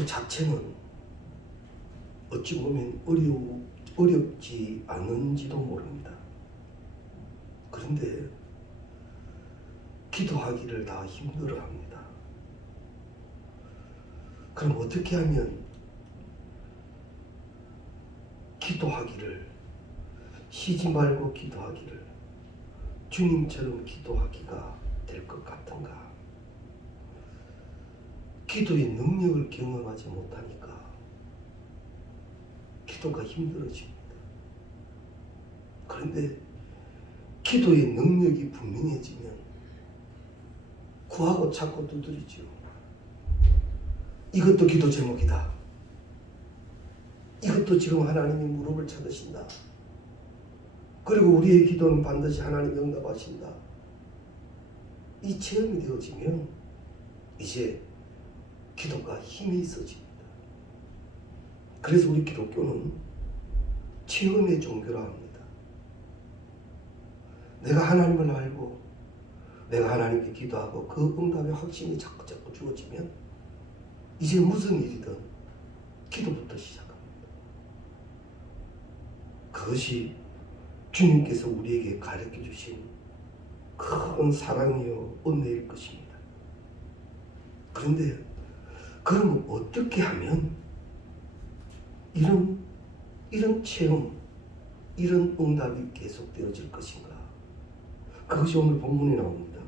기도 자체는 어찌 보면 어렵지 않은지도 모릅니다. 그런데 기도하기를 다 힘들어합니다. 그럼 어떻게 하면 기도하기를, 쉬지 말고 기도하기를, 주님처럼 기도하기가 될 것 같은가? 기도의 능력을 경험하지 못하니까 기도가 힘들어집니다. 그런데 기도의 능력이 분명해지면 구하고 찾고 두드리죠. 이것도 기도 제목이다. 이것도 지금 하나님이 무릎을 쳐드신다. 그리고 우리의 기도는 반드시 하나님이 응답하신다. 이 체험이 되어지면 이제 기도가 힘이 있어집니다. 그래서 우리 기독교는 체험의 종교라 합니다. 내가 하나님을 알고 내가 하나님께 기도하고 그 응답의 확신이 자꾸 주어지면 이제 무슨 일이든 기도부터 시작합니다. 그것이 주님께서 우리에게 가르쳐 주신 큰 사랑이요 은혜일 것입니다. 그런데 그러면 어떻게 하면 이런 체험, 이런 응답이 계속되어질 것인가? 그것이 오늘 본문에 나옵니다.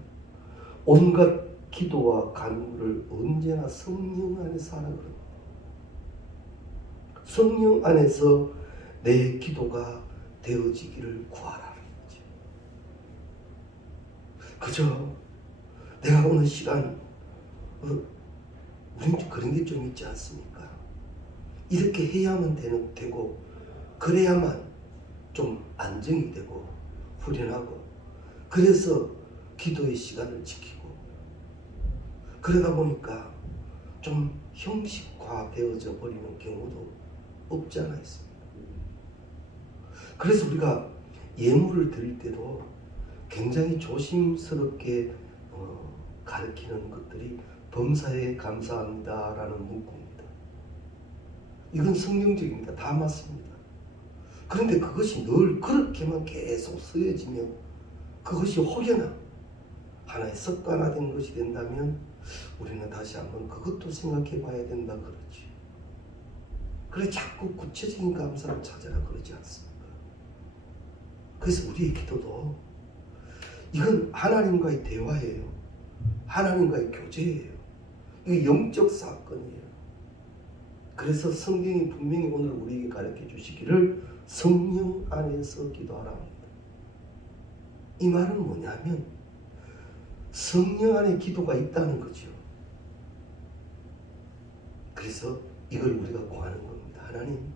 온갖 기도와 간구를 언제나 성령 안에서 하라 그럽니다. 성령 안에서 내 기도가 되어지기를 구하라는 거죠. 그저 내가 오늘 시간 우린 그런 게 좀 있지 않습니까? 이렇게 해야만 되고 그래야만 좀 안정이 되고 후련하고 그래서 기도의 시간을 지키고 그러다 보니까 좀 형식화되어져 버리는 경우도 없지 않아 있습니다. 그래서 우리가 예물을 드릴 때도 굉장히 조심스럽게 가르치는 것들이 범사에 감사합니다라는 문구입니다. 이건 성경적입니다. 다 맞습니다. 그런데 그것이 늘 그렇게만 계속 쓰여지며 그것이 혹여나 하나의 습관화된 것이 된다면 우리는 다시 한번 그것도 생각해 봐야 된다 그러지. 그래 자꾸 구체적인 감사를 찾아라 그러지 않습니까? 그래서 우리의 기도도 이건 하나님과의 대화예요. 하나님과의 교제예요. 이게 영적 사건이에요. 그래서 성경이 분명히 오늘 우리에게 가르쳐 주시기를 성령 안에서 기도하라 합니다. 이 말은 뭐냐면 성령 안에 기도가 있다는 거죠. 그래서 이걸 우리가 구하는 겁니다. 하나님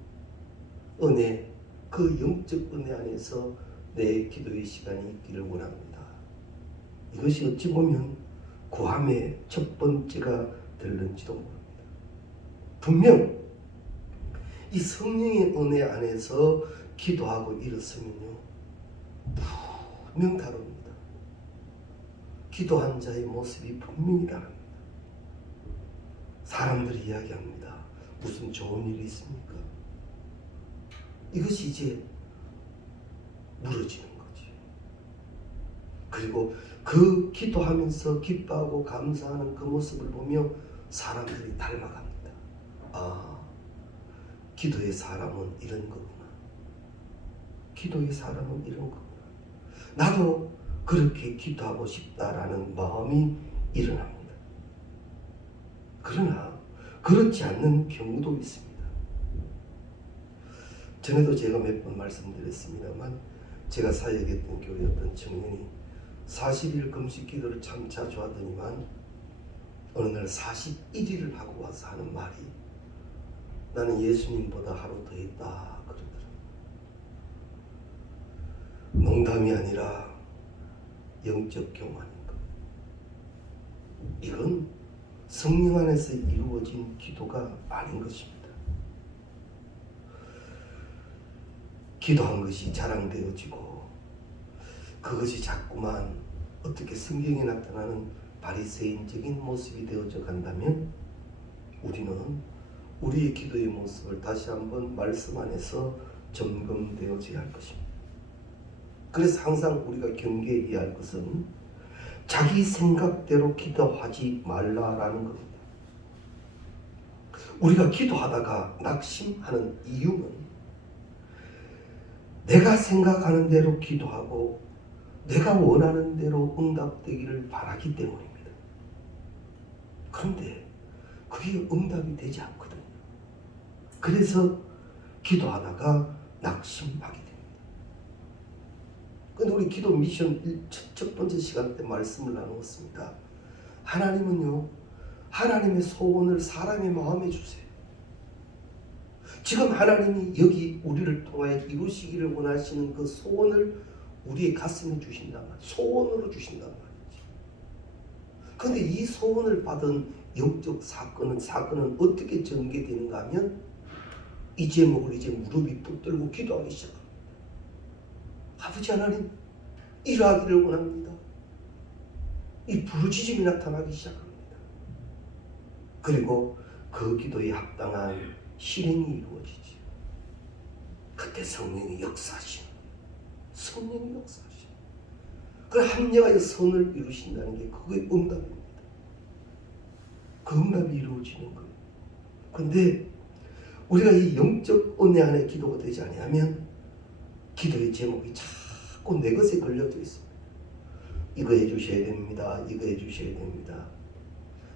은혜, 그 영적 은혜 안에서 내 기도의 시간이 있기를 원합니다. 이것이 어찌 보면 구함의 첫 번째가 될는지도 모릅니다. 분명 이 성령의 은혜 안에서 기도하고 일었으면요 분명 다릅니다. 기도한 자의 모습이 분명히 다릅니다. 사람들이 이야기합니다. 무슨 좋은 일이 있습니까? 이것이 이제 무너지는 거지. 그리고 그 기도하면서 기뻐하고 감사하는 그 모습을 보며 사람들이 닮아갑니다. 아, 기도의 사람은 이런 거구나. 기도의 사람은 이런 거구나. 나도 그렇게 기도하고 싶다라는 마음이 일어납니다. 그러나 그렇지 않는 경우도 있습니다. 전에도 제가 몇 번 말씀드렸습니다만 제가 사역했던 교회 어떤 청년이 40일 금식 기도를 참 자주 하더니만 어느 날 41일을 하고 와서 하는 말이 나는 예수님보다 하루 더 했다 그러더라고요. 농담이 아니라 영적 교만인 것. 이건 성령 안에서 이루어진 기도가 아닌 것입니다. 기도한 것이 자랑되어지고 그것이 자꾸만 어떻게 성경에 나타나는 바리새인적인 모습이 되어져 간다면 우리는 우리의 기도의 모습을 다시 한번 말씀 안에서 점검되어져야 할 것입니다. 그래서 항상 우리가 경계해야 할 것은 자기 생각대로 기도하지 말라라는 겁니다. 우리가 기도하다가 낙심하는 이유는 내가 생각하는 대로 기도하고 내가 원하는 대로 응답되기를 바라기 때문입니다. 그런데 그게 응답이 되지 않거든요. 그래서 기도하다가 낙심하게 됩니다. 근데 우리 기도 미션 첫 번째 시간 때 말씀을 나누었습니다. 하나님은요, 하나님의 소원을 사람의 마음에 주세요. 지금 하나님이 여기 우리를 통하여 이루시기를 원하시는 그 소원을 우리의 가슴에 주신단 말이에요. 소원으로 주신단 말이지. 그런데 이 소원을 받은 영적 사건은 어떻게 전개되는가 하면 이 제목을 이제 무릎이 붙들고 기도하기 시작합니다. 아버지 하나님, 일하기를 원합니다. 이 부르짖음이 나타나기 시작합니다. 그리고 그 기도에 합당한 실행이 이루어지지. 그때 성령이 역사하시는, 성령이 역사하시는, 그 합력하여 선을 이루신다는 게 그게 응답입니다. 그 응답이 이루어지는 거예요. 그런데 우리가 이 영적 은혜 안에 기도가 되지 않으면 기도의 제목이 자꾸 내 것에 걸려져 있습니다. 이거 해주셔야 됩니다. 이거 해주셔야 됩니다.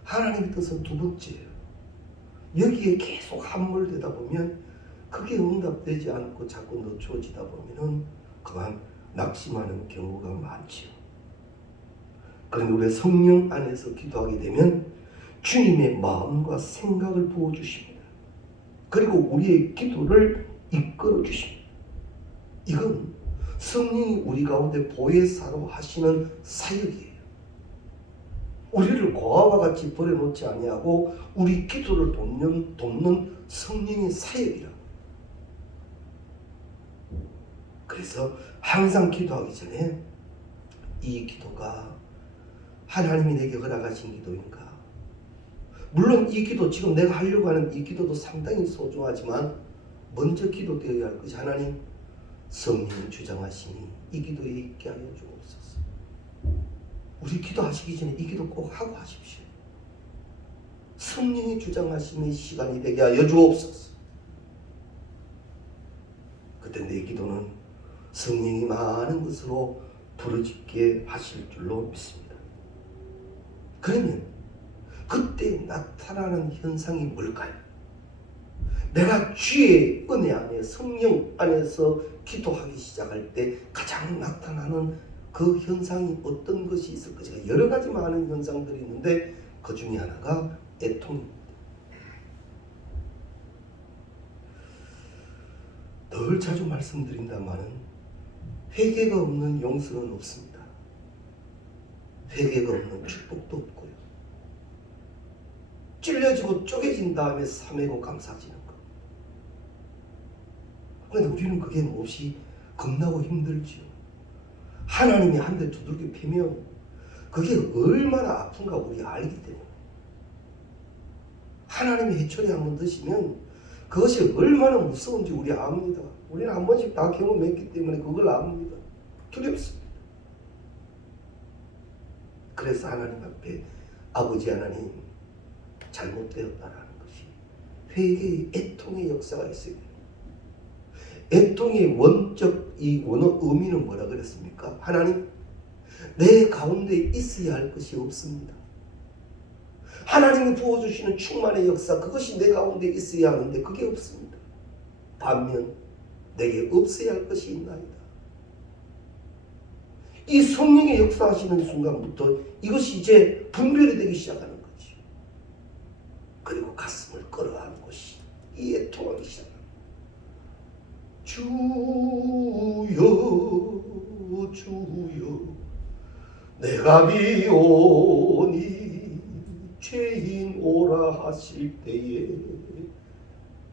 하나님의 뜻은 두 번째예요. 여기에 계속 함몰되다 보면 그게 응답되지 않고 자꾸 늦춰지다 보면은 그만 낙심하는 경우가 많지요. 그런데 우리 성령 안에서 기도하게 되면 주님의 마음과 생각을 부어주십니다. 그리고 우리의 기도를 이끌어 주십니다. 이건 성령이 우리 가운데 보혜사로 하시는 사역이에요. 우리를 고아와 같이 버려놓지 아니하고 우리 기도를 돕는 성령의 사역이라. 그래서 항상 기도하기 전에 이 기도가 하나님이 내게 허락하신 기도인가? 물론 이 기도, 지금 내가 하려고 하는 이 기도도 상당히 소중하지만 먼저 기도되어야 할 것이 하나님, 성령이 주장하시니 이 기도에 있게 하여 주옵소서. 우리 기도하시기 전에 이 기도 꼭 하고 하십시오. 성령이 주장하시는 시간이 되게 하여 주옵소서. 그때 내 기도는 성령이 많은 것으로 부르짖게 하실 줄로 믿습니다. 그러면 그때 나타나는 현상이 뭘까요? 내가 주의 은혜 안에, 성령 안에서 기도하기 시작할 때 가장 나타나는 그 현상이 어떤 것이 있을 것인가? 여러 가지 많은 현상들이 있는데 그 중에 하나가 애통입니다. 늘 자주 말씀드린다마는 회개가 없는 용서는 없습니다. 회개가 없는 축복도 없고요. 찔려지고 쪼개진 다음에 삼회고 감사지는 것. 그런데 우리는 그게 몹시 겁나고 힘들지요. 하나님이 한 대 두들겨 패면 그게 얼마나 아픈가 우리 알기 때문에. 하나님의 해초리 한번 드시면 그것이 얼마나 무서운지 우리 압니다. 우리는 한 번씩 다 경험했기 때문에 그걸 압니다. 두렵습니다. 그래서 하나님 앞에 아버지 하나님, 잘못되었다라는 것이 회개의 애통의 역사가 있어요. 애통의 원적 이 원어 의미는 뭐라 그랬습니까? 하나님, 내 가운데 있어야 할 것이 없습니다. 하나님이 부어주시는 충만의 역사, 그것이 내 가운데 있어야 하는데 그게 없습니다. 반면 내게 없어야 할 것이 있나이다. 이 성령의 역사하시는 순간부터 이것이 이제 분별이 되기 시작하는 거지. 그리고 가슴을 끌어안는 것이 이 애통하기 시작합니다. 주여 주여 내가 비오니 죄인 오라 하실 때에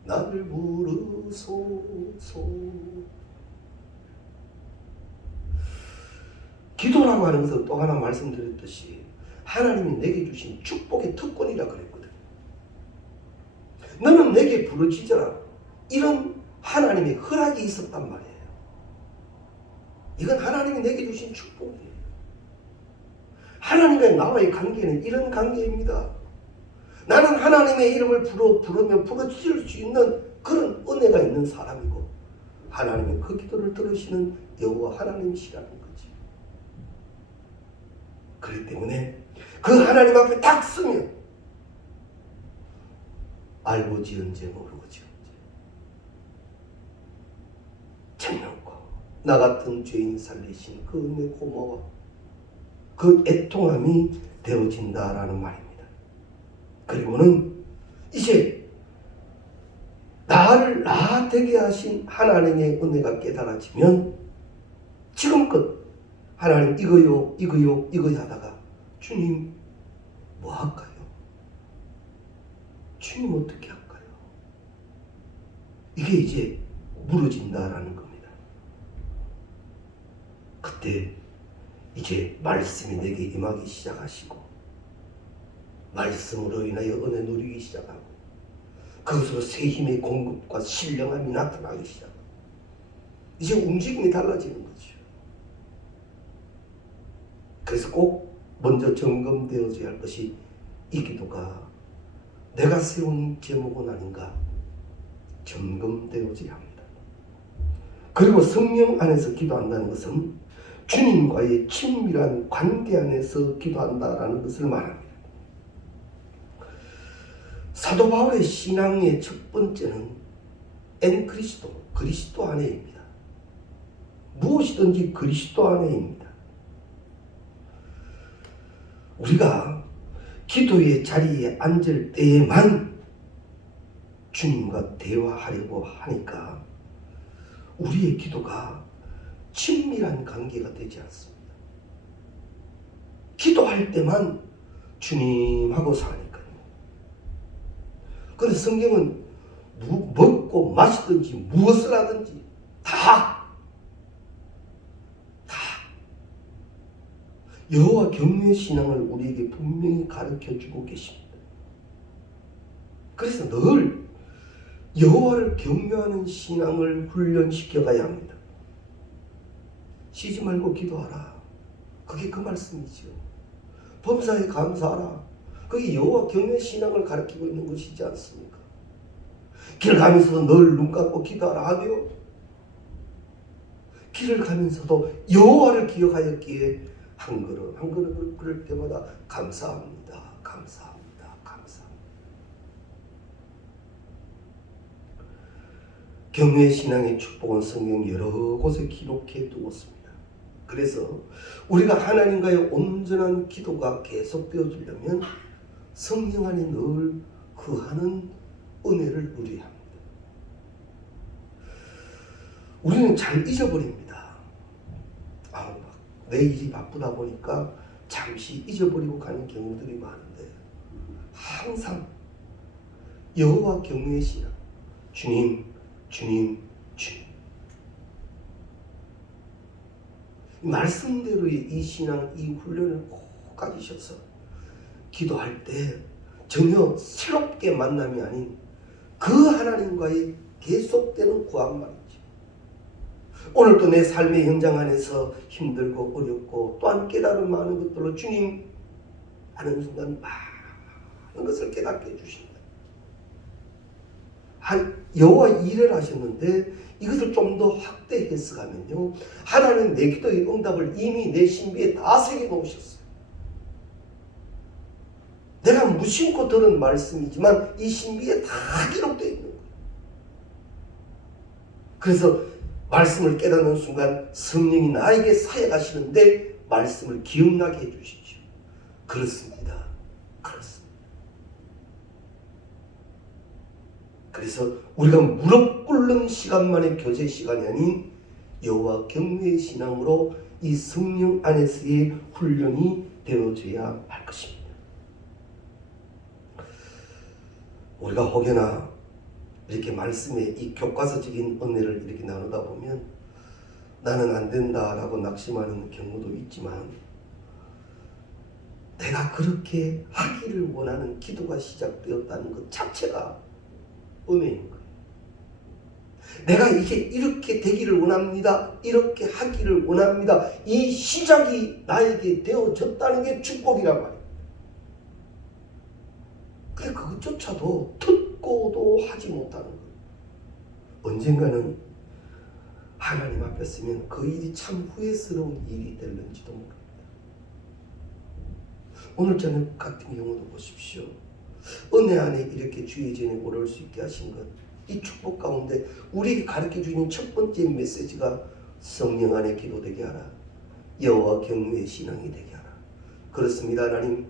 나를 부르소서. 기도라고 하는 것은 또 하나 말씀드렸듯이 하나님이 내게 주신 축복의 특권이라 그랬거든요. 너는 내게 부르짖어라. 이런 하나님의 허락이 있었단 말이에요. 이건 하나님이 내게 주신 축복이에요. 하나님과 나와의 관계는 이런 관계입니다. 나는 하나님의 이름을 부르며 부르짖을 수 있는 그런 은혜가 있는 사람이고, 하나님의 그 기도를 들으시는 여호와 하나님이시라는 거지. 그렇기 때문에 그 하나님 앞에 딱 서면 알고 지은 죄 모르고 지은 죄 정령고 나 같은 죄인 살리신 그 은혜 고마워, 그 애통함이 되어진다라는 말입니다. 그리고는 이제 나를 나 되게 하신 하나님의 은혜가 깨달아지면 지금껏 하나님 이거요 하다가 주님 뭐 할까요? 주님 어떻게 할까요? 이게 이제 무너진다라는 겁니다. 그때 이제 말씀이 내게 임하기 시작하시고, 말씀으로 인하여 은혜 누리기 시작하고, 그것으로 새 힘의 공급과 신령함이 나타나기 시작하고, 이제 움직임이 달라지는 거죠. 그래서 꼭 먼저 점검되어져야 할 것이, 이 기도가 내가 세운 제목은 아닌가 점검되어져야 합니다. 그리고 성령 안에서 기도한다는 것은 주님과의 친밀한 관계 안에서 기도한다라는 것을 말합니다. 사도 바울의 신앙의 첫 번째는 그리스도, 그리스도 안에입니다. 무엇이든지 그리스도 안에입니다. 우리가 기도의 자리에 앉을 때에만 주님과 대화하려고 하니까 우리의 기도가 친밀한 관계가 되지 않습니다. 기도할 때만 주님하고 사니까요. 그런데 성경은 먹고 마시든지 무엇을 하든지 다 여호와 경외 신앙을 우리에게 분명히 가르쳐주고 계십니다. 그래서 늘 여호와를 경외하는 신앙을 훈련시켜 가야 합니다. 쉬지 말고 기도하라. 그게 그 말씀이죠. 범사에 감사하라. 그게 여호와 경외 신앙을 가르치고 있는 것이지 않습니까? 길 가면서도 늘 눈 감고 기도하라 하며, 길을 가면서도 여호와를 기억하였기에 한 걸음 한 걸음을 걸을 때마다 감사합니다. 감사합니다. 감사합니다. 경외 신앙의 축복은 성경 여러 곳에 기록해 두었습니다. 그래서 우리가 하나님과의 온전한 기도가 계속되어지려면 성령 안에 늘 거하는 은혜를 누려야 합니다. 우리는 잘 잊어버립니다. 내 일이 바쁘다 보니까 잠시 잊어버리고 가는 경우들이 많은데, 항상 여호와 경외의 신앙, 주님, 주님, 주님, 말씀대로의 이 신앙, 이 훈련을 꼭 가지셔서 기도할 때 전혀 새롭게 만남이 아닌 그 하나님과의 계속되는 구한말이죠. 오늘도 내 삶의 현장 안에서 힘들고 어렵고 또한 깨달은 많은 것들로 주님 하는 순간 많은 것을 깨닫게 해주신다. 여호와 일을 하셨는데 이것을 좀 더 확대 해석하면요, 하나님 내 기도의 응답을 이미 내 신비에 다 새겨 놓으셨어요. 내가 무심코 들은 말씀이지만 이 신비에 다 기록되어 있는 거예요. 그래서 말씀을 깨닫는 순간 성령이 나에게 사역하시는데 말씀을 기억나게 해주시죠. 그렇습니다. 그렇습니다. 그래서 우리가 무릎 꿇는 시간만의 교제 시간이 아닌 여호와 경외의 신앙으로 이 성령 안에서의 훈련이 되어져야 할 것입니다. 우리가 혹여나 이렇게 말씀의 이 교과서적인 은혜를 이렇게 나누다 보면 나는 안 된다라고 낙심하는 경우도 있지만, 내가 그렇게 하기를 원하는 기도가 시작되었다는 것 자체가 은혜인 거예요. 내가 이게 이렇게 되기를 원합니다. 이렇게 하기를 원합니다. 이 시작이 나에게 되어졌다는 게 축복이란 말이에요. 근데 그것조차도 듣고도 하지 못하는 거예요. 언젠가는 하나님 앞에 서면 그 일이 참 후회스러운 일이 될는지도 모릅니다. 오늘 저녁 같은 경우도 보십시오. 은혜 안에 이렇게 주의 전에 오를 수 있게 하신 것, 이 축복 가운데 우리에게 가르쳐 주는 첫 번째 메시지가 성령 안에 기도되게 하라. 여호와 경외의 신앙이 되게 하라. 그렇습니다. 하나님,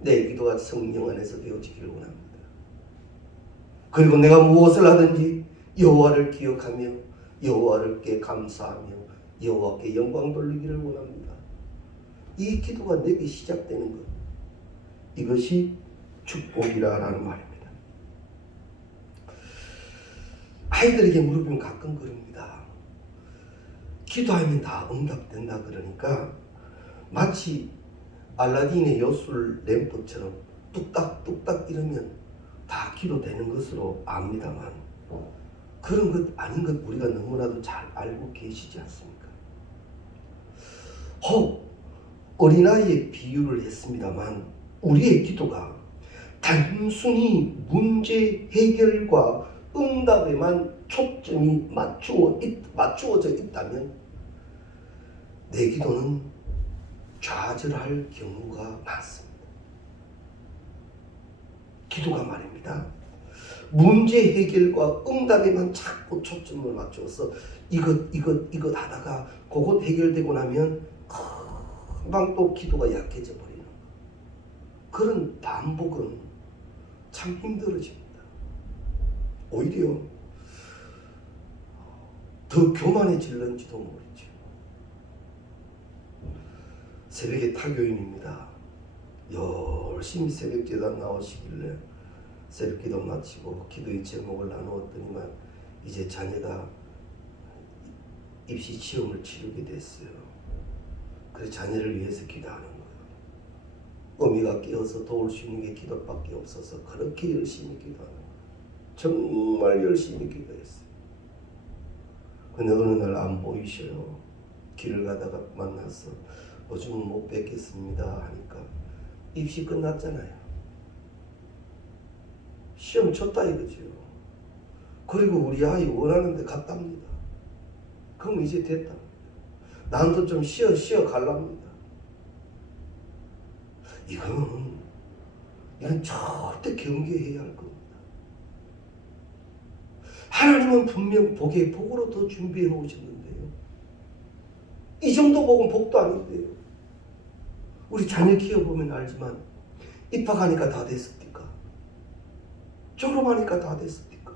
내 기도가 성령 안에서 되어지기를 원합니다. 그리고 내가 무엇을 하든지 여호와를 기억하며 여호와께 감사하며 여호와께 영광 돌리기를 원합니다. 이 기도가 내게 시작되는 것, 이것이 축복이라는 말입니다. 아이들에게 물어보면 가끔 그럽니다. 기도하면 다 응답된다 그러니까 마치 알라딘의 요술 램프처럼 뚝딱뚝딱 이러면 다 기도되는 것으로 압니다만 그런 것 아닌 것 우리가 너무나도 잘 알고 계시지 않습니까? 혹 어린아이의 비유를 했습니다만 우리의 기도가 단순히 문제 해결과 응답에만 초점이 맞추어져 있다면 내 기도는 좌절할 경우가 많습니다. 기도가 말입니다. 문제 해결과 응답에만 자꾸 초점을 맞춰서 이것 하다가 그것 해결되고 나면 금방 또 기도가 약해져 버리는 그런 반복은 참 힘들어집니다. 오히려 더 교만해질는지도 모르죠. 새벽에 타교인입니다. 열심히 새벽 제단 나오시길래 새벽 기도 마치고 기도의 제목을 나누었더니만 이제 자녀가 입시 시험을 치르게 됐어요. 그래서 자녀를 위해서 기도하는 거예요. 어미가 깨어서 도울 수 있는 게 기도밖에 없어서 그렇게 열심히 기도하는 거예요. 정말 열심히 기도했어요. 근데 어느 날 안 보이셔요. 길을 가다가 만나서 요즘은 못 뵙겠습니다 하니까 입시 끝났잖아요. 시험 쳤다 이거죠. 그리고 우리 아이 원하는 데 갔답니다. 그럼 이제 됐다. 난도 좀 쉬어 갈랍니다. 이건 절대 경계해야 할 겁니다. 하나님은 분명 복에 복으로 더 준비해 놓으셨는데요. 이 정도 복은 복도 아닌데요. 우리 자녀 키워보면 알지만 입학하니까 다 됐습니까? 졸업하니까 다 됐습니까?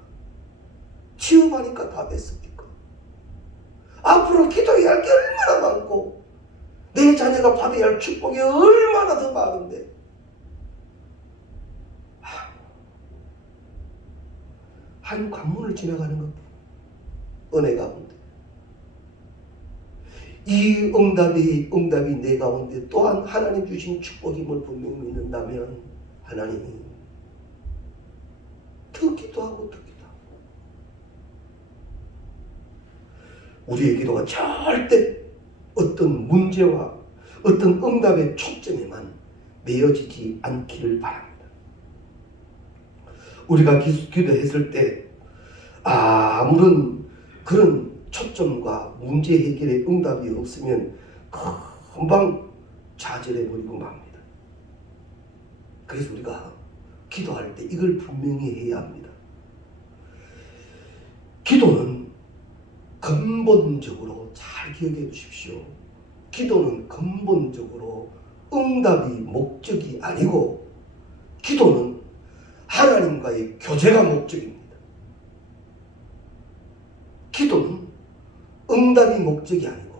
취업하니까 다 됐습니까? 앞으로 기도해야 할 게 얼마나 많고 내 자녀가 받아야 할 축복이 얼마나 더 많은데 한 관문을 지나가는 것 은혜 가운데 이 응답이 내 가운데 또한 하나님 주신 축복임을 분명히 믿는다면 하나님이 더 기도하고 우리의 기도가 절대 어떤 문제와 어떤 응답의 초점에만 매여지지 않기를 바랍니다. 우리가 기도했을 때 아무런 그런 초점과 문제 해결의 응답이 없으면 금방 좌절해버리고 맙니다. 그래서 우리가 기도할 때 이걸 분명히 해야 합니다. 기도는 근본적으로 잘 기억해 주십시오. 기도는 근본적으로 응답이 목적이 아니고 기도는 하나님과의 교제가 목적입니다. 기도는 응답이 목적이 아니고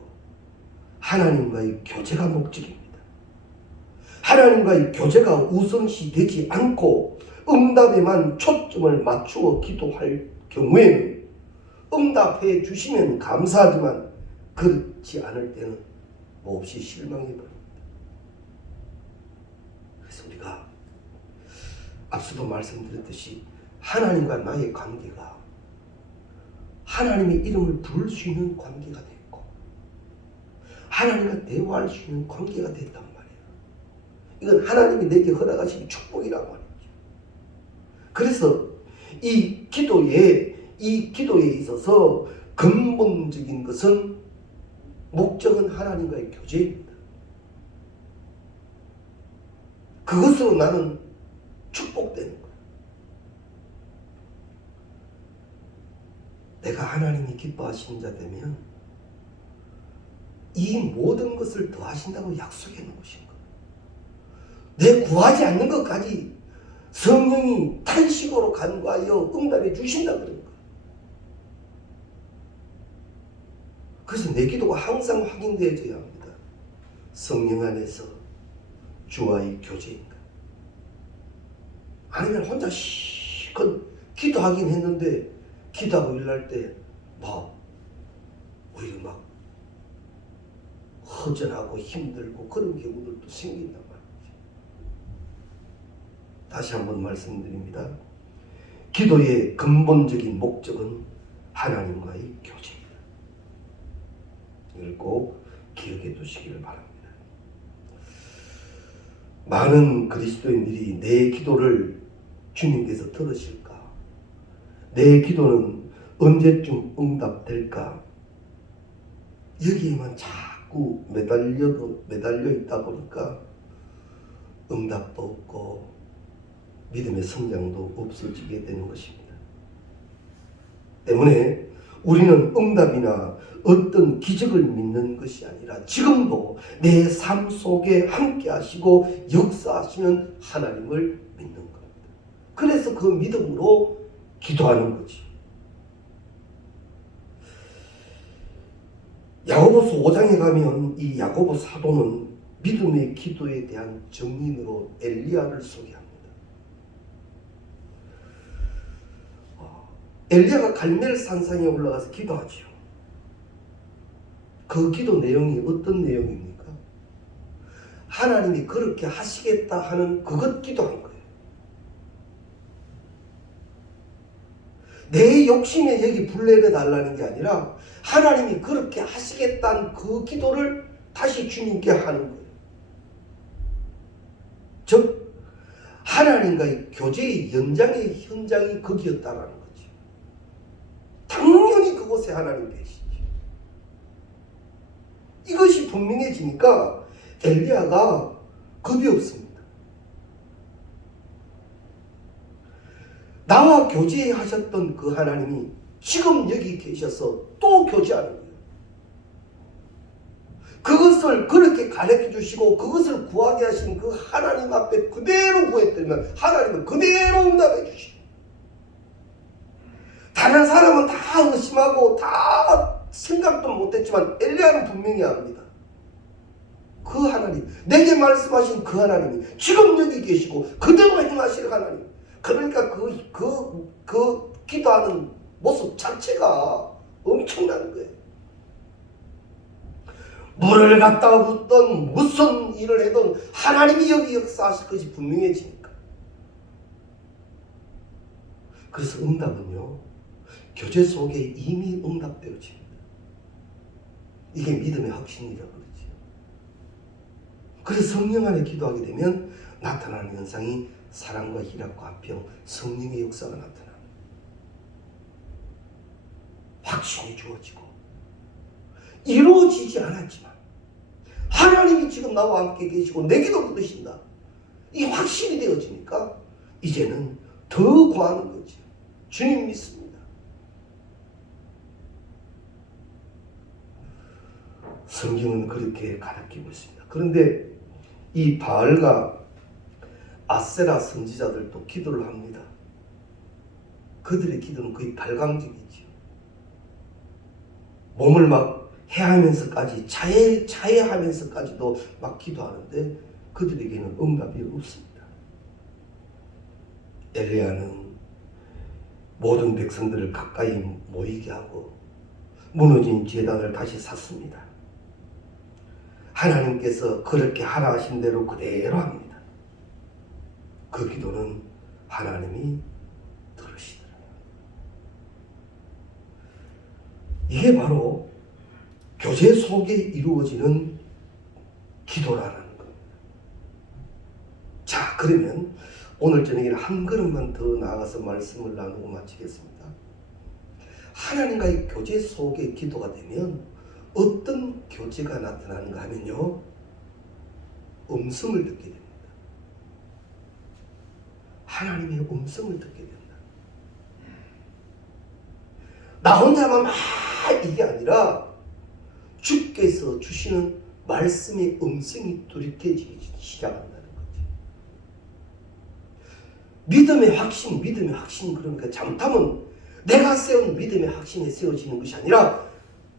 하나님과의 교제가 목적입니다. 하나님과의 교제가 우선시 되지 않고 응답에만 초점을 맞추어 기도할 경우에는 응답해 주시면 감사하지만 그렇지 않을 때는 몹시 실망해버립니다. 그래서 우리가 앞서도 말씀드렸듯이 하나님과 나의 관계가 하나님의 이름을 부를 수 있는 관계가 됐고 하나님과 대화할 수 있는 관계가 됐단 말이에요. 이건 하나님이 내게 허락하신 축복이란 말이죠. 그래서 이 기도에 있어서 근본적인 것은 목적은 하나님과의 교제입니다. 그것으로 나는 축복되는 거예요. 내가 하나님이 기뻐하시는 자 되면 이 모든 것을 더하신다고 약속해 놓으신 거예요. 내 구하지 않는 것까지 성령이 탄식으로 간구하여 응답해 주신다 그런 거예요. 그래서 내 기도가 항상 확인되어져야 합니다. 성령 안에서 주와의 교제인가. 아니면 혼자 시컷 기도하긴 했는데 기도하고 일날 때 오히려 막 허전하고 힘들고 그런 경우들도 생긴단 말이죠. 다시 한번 말씀드립니다. 기도의 근본적인 목적은 하나님과의 교제입니다. 이걸 꼭 기억해 두시기를 바랍니다. 많은 그리스도인들이 내 기도를 주님께서 들으실까? 내 기도는 언제쯤 응답될까? 여기에만 자꾸 매달려 있다 보니까 응답도 없고 믿음의 성장도 없어지게 되는 것입니다. 때문에 우리는 응답이나 어떤 기적을 믿는 것이 아니라 지금도 내 삶 속에 함께 하시고 역사하시는 하나님을 믿는 겁니다. 그래서 그 믿음으로 기도하는 거지. 야고보서 5장에 가면 이 야고보 사도는 믿음의 기도에 대한 정인으로 엘리야를 소개합니다. 엘리야가 갈멜 산상에 올라가서 기도하지요. 그 기도 내용이 어떤 내용입니까? 하나님이 그렇게 하시겠다 하는 그것 기도한 거예요. 내 욕심에 여기 불내려 달라는 게 아니라 하나님이 그렇게 하시겠다는 그 기도를 다시 주님께 하는 거예요. 즉 하나님과의 교제의 연장의 현장이 거기였다라는 거죠. 당연히 그곳에 하나님 계시죠. 이것이 분명해지니까 엘리야가 겁이 없습니다. 나와 교제하셨던 그 하나님이 지금 여기 계셔서 또 교제하는 거예요. 그것을 그렇게 가르쳐 주시고 그것을 구하게 하신 그 하나님 앞에 그대로 구했더니만 하나님은 그대로 응답해 주시고, 다른 사람은 다 의심하고 다 생각도 못했지만 엘리야는 분명히 압니다. 그 하나님, 내게 말씀하신 그 하나님이 지금 여기 계시고 그대로 행하실 하나님. 그러니까 그 기도하는 모습 자체가 엄청난 거예요. 물을 갖다 붓던 무슨 일을 해도 하나님이 여기 역사하실 것이 분명해지니까. 그래서 응답은요, 교제 속에 이미 응답되어집니다. 이게 믿음의 확신이라고 그러죠. 그래서 성령 안에 기도하게 되면 나타나는 현상이 사랑과 희락과 화평, 성령의 역사가 나타납니다. 확신이 주어지고 이루어지지 않았지만 하나님이 지금 나와 함께 계시고 내 기도 들으신다. 이 확신이 되어지니까 이제는 더 구하는 거죠. 주님 믿습니다. 성경은 그렇게 가르치고 있습니다. 그런데 이 바알과 아세라 선지자들도 기도를 합니다. 그들의 기도는 거의 발광적이죠. 몸을 막 해하면서까지 자해하면서까지도 막 기도하는데 그들에게는 응답이 없습니다. 엘리야는 모든 백성들을 가까이 모이게 하고 무너진 제단을 다시 샀습니다. 하나님께서 그렇게 하라 하신 대로 그대로 합니다. 그 기도는 하나님이 들으십니다. 이게 바로 교제 속에 이루어지는 기도라는 겁니다. 자, 그러면 오늘 저녁에는 한 걸음만 더 나아가서 말씀을 나누고 마치겠습니다. 하나님과의 교제 속에 기도가 되면 어떤 교제가 나타나는가 하면요, 음성을 듣게 됩니다. 하나님의 음성을 듣게 된다. 나 혼자만 막 이게 아니라 주께서 주시는 말씀의 음성이 뚜렷해지기 시작한다는 거지. 믿음의 확신, 그러니까 잘못하면 내가 세운 믿음의 확신에 세워지는 것이 아니라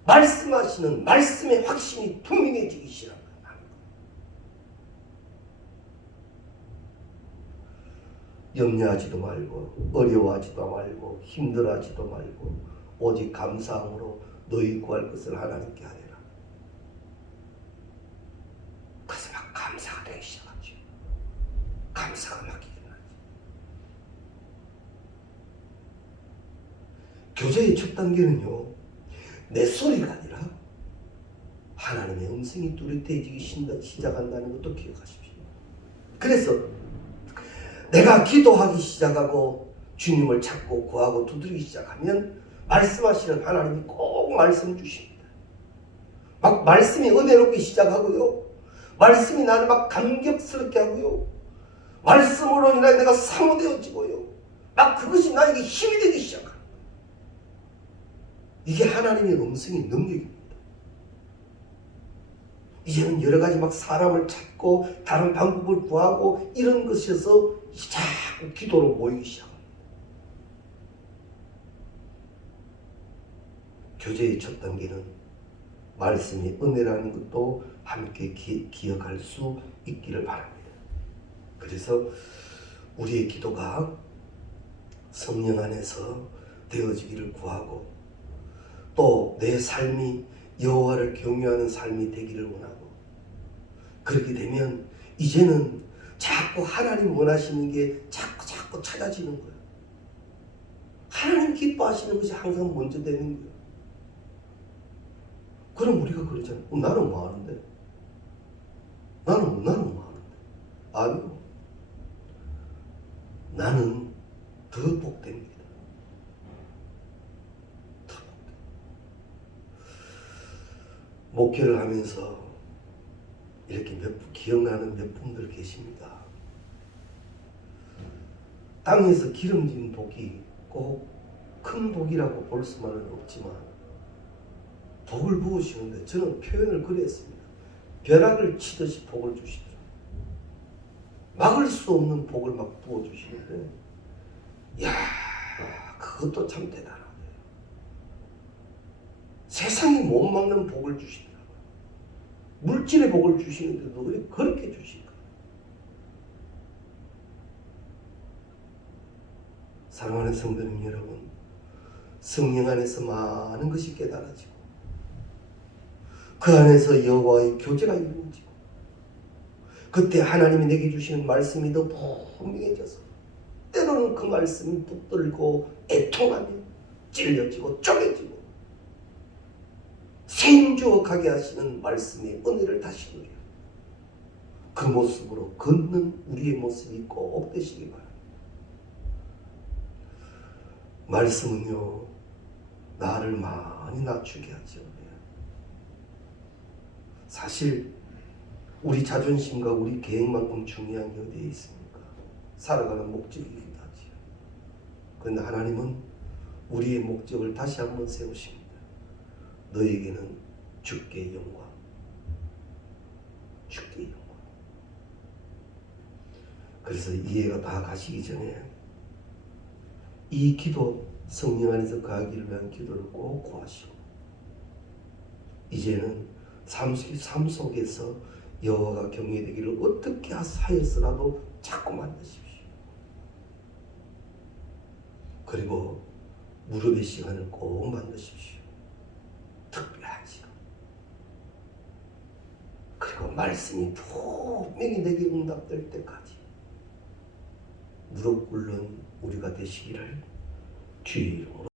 말씀하시는 말씀의 확신이 분명해지기 시작합니다. 염려하지도 말고 어려워하지도 말고 힘들어하지도 말고 오직 감사함으로 너희 구할 것을 하나님께 하리라. 그래서 막 감사가 되기 시작하죠. 감사가 막 일어나죠. 교제의 첫 단계는요, 내 소리가 아니라 하나님의 음성이 뚜렷해지기 시작한다는 것도 기억하십시오. 그래서 내가 기도하기 시작하고 주님을 찾고 구하고 두드리기 시작하면 말씀하시는 하나님이 꼭 말씀 주십니다. 막 말씀이 은혜롭기 시작하고요. 말씀이 나를 막 감격스럽게 하고요. 말씀으로 인하여 내가 사모되어지고요. 막 그것이 나에게 힘이 되기 시작합니다. 이게 하나님의 음성의 능력입니다. 이제는 여러 가지 막 사람을 찾고 다른 방법을 구하고 이런 것에서 자꾸 기도로 모이기 시작합니다. 교제의 첫 단계는 말씀이 은혜라는 것도 함께 기억할 수 있기를 바랍니다. 그래서 우리의 기도가 성령 안에서 되어지기를 구하고 또 내 삶이 여호와를 경외하는 삶이 되기를 원하고, 그렇게 되면 이제는 자꾸 하나님 원하시는 게 자꾸 찾아지는 거예요. 하나님 기뻐하시는 것이 항상 먼저 되는 거예요. 그럼 우리가 그러잖아요. 나는 뭐 하는데? 나는 뭐 하는데? 아니요. 나는 더 복됩니다. 더 복됩니다. 목회를 하면서 이렇게 기억나는 몇 분들 계십니다. 땅에서 기름진 복이 꼭 큰 복이라고 볼 수만은 없지만 복을 부으시는데 저는 표현을 그랬습니다. 벼락을 치듯이 복을 주시더라고요. 막을 수 없는 복을 막 부어주시는데, 이야, 그것도 참 대단하네요. 세상이 못 막는 복을 주시더라고요. 물질의 복을 주시는데도 그렇게 주실까? 사랑하는 성도님 여러분, 성령 안에서 많은 것이 깨달아지고 그 안에서 여호와의 교제가 이루어지고 그때 하나님이 내게 주시는 말씀이 더 분명해져서 때로는 그 말씀이 붙들고 애통하며 찔려지고 쪼개지고 생주억하게 하시는 말씀의 은혜를 다시 누려 그 모습으로 걷는 우리의 모습이 꼭 되시기 바랍니다. 말씀은요, 나를 많이 낮추게 하죠. 사실 우리 자존심과 우리 계획만큼 중요한 게 어디에 있습니까? 살아가는 목적이기도 하지요. 그런데 하나님은 우리의 목적을 다시 한번 세우십니다. 너에게는 주께 영광, 주께 영광. 그래서 이해가 다 가시기 전에 이 기도, 성령 안에서 가기를 위한 기도를 꼭 구하시고 이제는 삶 속에서 여호와가 경외되기를 어떻게 하여서라도 자꾸 만드십시오. 그리고 무릎의 시간을 꼭 만드십시오. 특별한 시간. 그리고 말씀이 분명히 내게 응답될 때까지 무릎 꿇는 우리가 되시기를 주의 이름으로